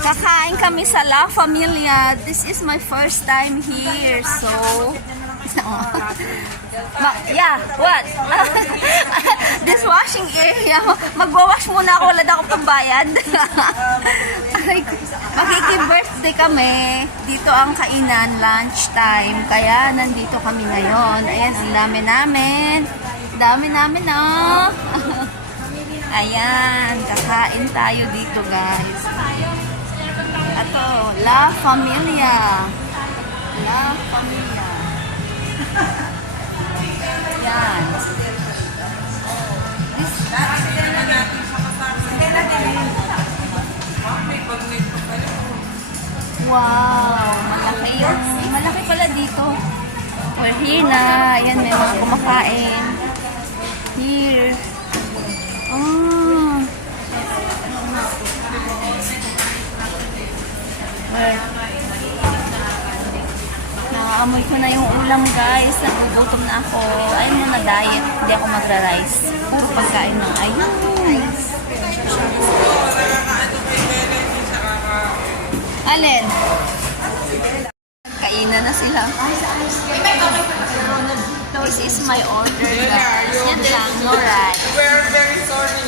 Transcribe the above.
Kakain kami sa La Familia. This is my first time here. So, yeah, what? This washing area. Magwawash muna ako. Wala na akong pambayad. Makiki-birthday kami. Dito ang kainan, lunch time. Kaya nandito kami ngayon. Ayan, ang dami namin. Dami namin, oh. Ayan, kakain tayo dito, guys. Ato, La Familia. La Familia. Yan. Wow, malaki pala dito. We're here na. Ayan, may mga kumakain. Here. Oh. Naamoy ko na yung ulam, guys. Nagugutom na ako. Ayun mo na diet. Hindi ako magra-rice. Puro pagkain na. Ayun. Alin? Kainan na sila. This is my order, guys. Yan lang. No rice. We're very sorry.